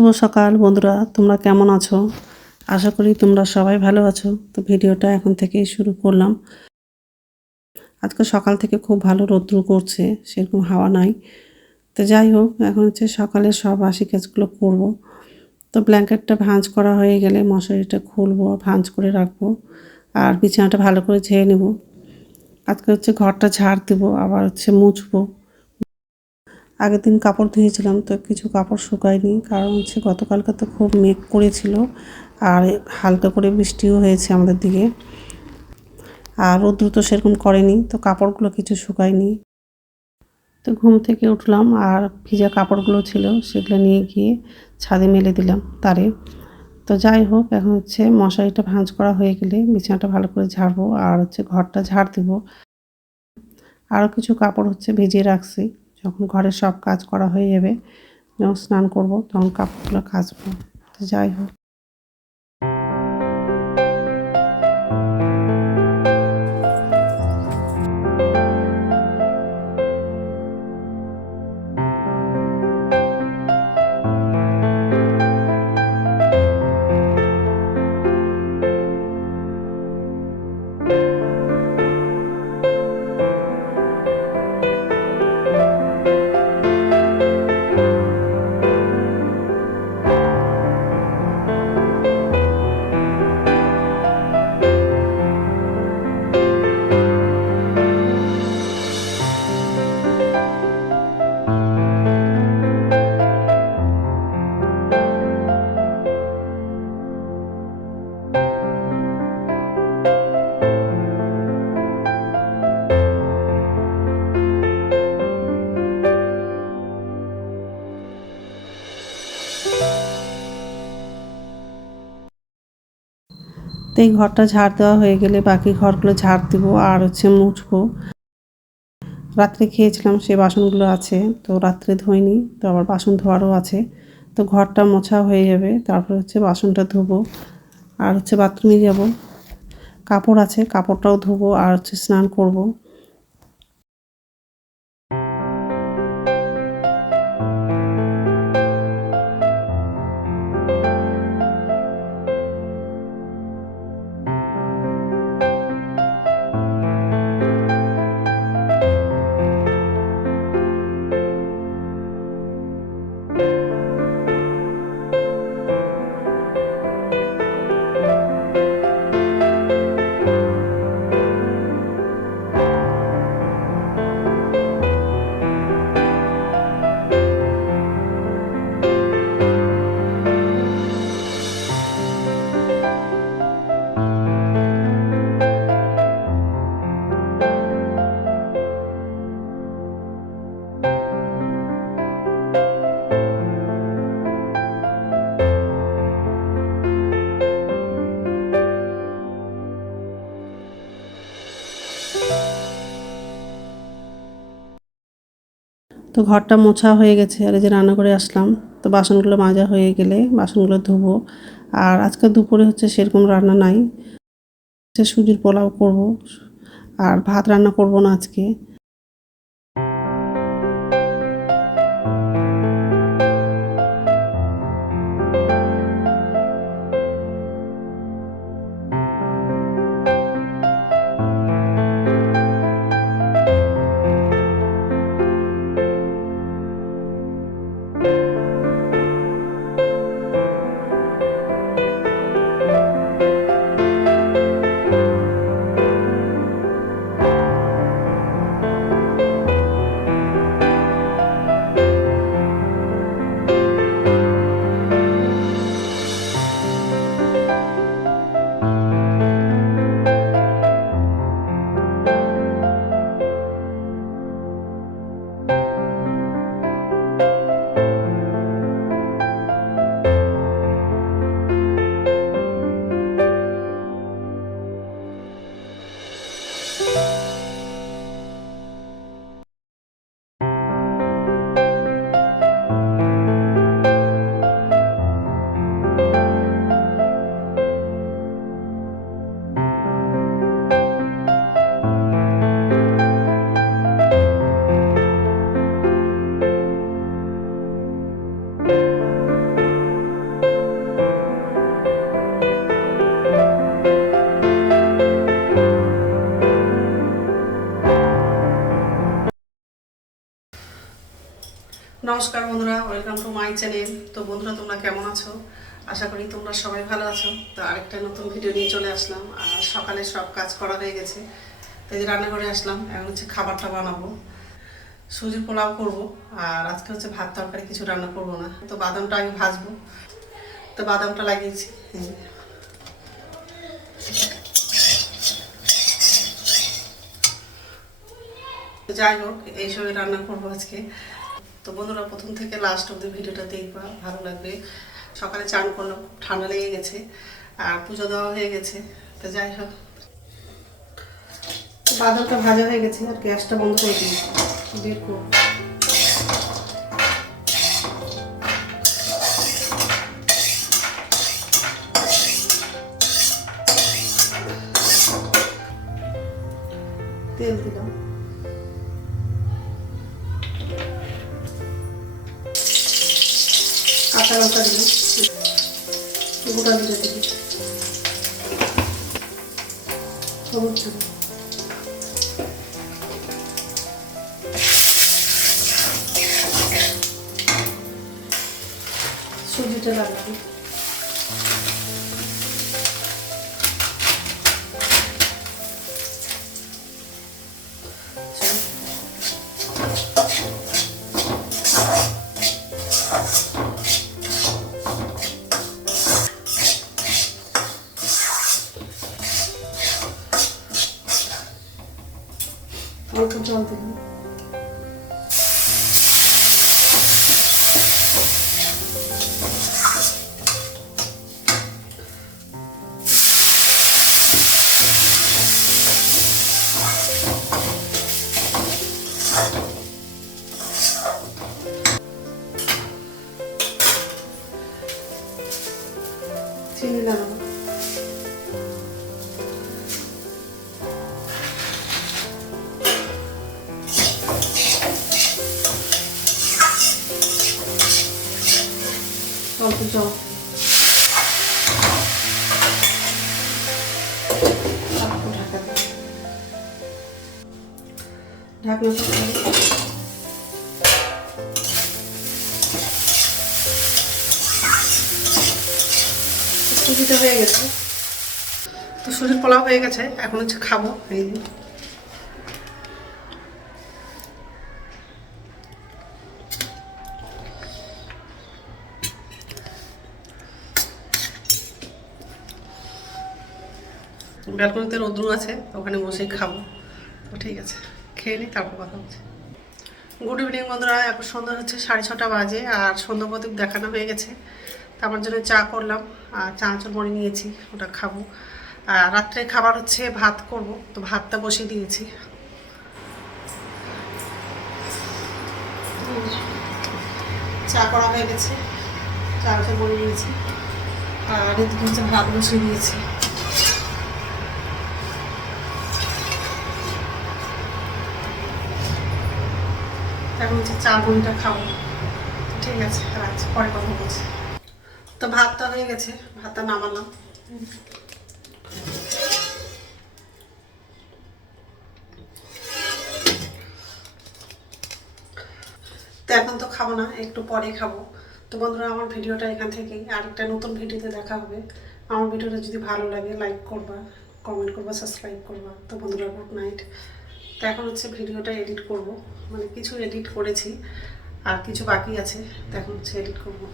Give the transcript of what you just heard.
শুভ সকাল বন্ধুরা, তোমরা কেমন আছো? আশা করি তোমরা সবাই ভালো আছো। তো ভিডিওটা এখন থেকেই শুরু করলাম। আজকে সকাল থেকে খুব ভালো রৌদ্র করছে, সেরকম হাওয়া নাই। তো যাই হোক, এখন হচ্ছে সকালে সব বাসি কাজগুলো করব। তো ব্ল্যাঙ্কেটটা ভাঁজ করা হয়ে গেলে মশারিটা খুলবো, ভাঁজ করে রাখবো, আর বিছানাটা ভালো করে ঝেড়ে নেব। আজকে হচ্ছে ঘরটা ঝাড় দেবো, আবার হচ্ছে মুছবো। আগের দিন কাপড় ধুয়েছিলাম, তো কিছু কাপড় শুকায়নি, কারণ হচ্ছে গতকালকে তো খুব মেঘ করেছিল আর হালকা করে বৃষ্টিও হয়েছে আমাদের দিকে, আর রৌদ্র তো সেরকম করেনি, তো কাপড়গুলো কিছু শুকায়নি। তো ঘুম থেকে উঠলাম আর ভিজা কাপড়গুলো ছিল সেগুলো নিয়ে গিয়ে ছাদে মেলে দিলাম তারে। তো যাই হোক, এখন হচ্ছে মশারিটা ভাঁজ করা হয়ে গেলে বিছানাটা ভালো করে ঝাড়বো আর হচ্ছে ঘরটা ঝাড় দেবো। আরও কিছু কাপড় হচ্ছে ভিজিয়ে রাখছি, যখন ঘরের সব কাজ করা হয়ে যাবে, যখন স্নান করব তখন কাপড়গুলো কাচবো। তো যাই হোক, তো এই ঘরটা ঝাড় দেওয়া হয়ে গেলে বাকি ঘরগুলো ঝাড় দেবো আর হচ্ছে মুছবো। রাত্রে খেয়েছিলাম, সেই বাসনগুলো আছে, তো রাত্রে ধুইনি, তো আবার বাসন ধোয়ারও আছে। তো ঘরটা মোছা হয়ে যাবে, তারপর হচ্ছে বাসনটা ধুবো আর হচ্ছে বাথরুমে যাব। কাপড় আছে, কাপড়টাও ধুবো আর হচ্ছে স্নান করব। তো ঘরটা মোছা হয়ে গেছে আর এই যে রান্না করে আসলাম। তো বাসনগুলো মাজা হয়ে গেলে বাসনগুলো ধুবো। আর আজকে দুপুরে হচ্ছে সেরকম রান্না নাই, হচ্ছে সুজির পোলাও করব, আর ভাত রান্না করব না আজকে। নমস্কার বন্ধুরা, ওয়েলকাম টু মাই চ্যানেল। তো বন্ধুরা, তোমরা কেমন আছো? আশা করি তোমরা সবাই ভালো আছো। তো আরেকটা নতুন ভিডিও নিয়ে চলে আসলাম। আর সকালে সব কাজ করা হয়ে গেছে, তো এই যে রান্নাঘরে আসলাম। এখন হচ্ছে খাবারটা বানাবো, সুজির পোলাও করব। আর আজকে হচ্ছে ভাত তরকারি কিছু রান্না করব না। তো বাদামটা আগে ভাজবো, তো বাদামটা লাগিয়েছি। যাই হোক, এইসবই রান্না করবো আজকে। তো বন্ধুরা, প্রথম থেকে লাস্ট অব্দি ভিডিওটা দেখবা, ভালো লাগবে। সকালে চান করলাম, খুব ঠান্ডা লেগে গেছে, আর পুজো দেওয়া হয়ে গেছে। তো যাই হোক, বাদামটা ভাজা হয়ে গেছে, আর গ্যাসটা বন্ধ করে দিয়েছি। বের করবো, তেল দিলাম, কাঁচা লঙ্কা দিলাম, গোটা জিরে দিলাম, হলুদ দিলাম, সুজিটা লাগবে, অল্প জল দিলাম, চিনি লাগাবো, অল্প জল, ঢাকা দেবো, ঢাকনা সুজিটা হয়ে গেছে। তো সুজির পোলাও হয়ে গেছে, এখন হচ্ছে খাবো। এই ব্যালকনিতে রোদ্রু আছে, ওখানে বসেই খাবো। তো ঠিক আছে, খেয়ে নিই, তারপর কথা হচ্ছে। গুড ইভিনিং বন্ধুরা, এখন সন্ধ্যা হচ্ছে 6:30 বাজে, আর সন্ধ্যা প্রদীপ দেখানো হয়ে গেছে। তো আমার জন্য চা করলাম, আর চানাচুর মুড়ি নিয়েছি, ওটা খাবো। আর রাত্রে খাবার হচ্ছে ভাত করব, তো ভাতটা বসিয়ে দিয়েছি। চা করা হয়ে গেছে, চানাচুর মুড়ি নিয়েছি, আর এদিকে হচ্ছে ভাত বসিয়ে দিয়েছি। এখন হচ্ছে চা মুড়িটা খাবো। ঠিক আছে, রাখছি, পরে কথা বলছি। তো ভাতটা হয়ে গেছে, ভাতটা নামালাম। তো এখন তো খাবো না, একটু পরে খাবো। তো বন্ধুরা, আমার ভিডিওটা এখান থেকেই, আরেকটা নতুন ভিডিওতে দেখা হবে। আমার ভিডিওটা যদি ভালো লাগে লাইক করবা, কমেন্ট করবা, সাবস্ক্রাইব করবা। তো বন্ধুরা, গুড নাইট। তো এখন হচ্ছে ভিডিওটা এডিট করব, মানে কিছু এডিট করেছি আর কিছু বাকি আছে, তো এখন হচ্ছে এডিট করবো।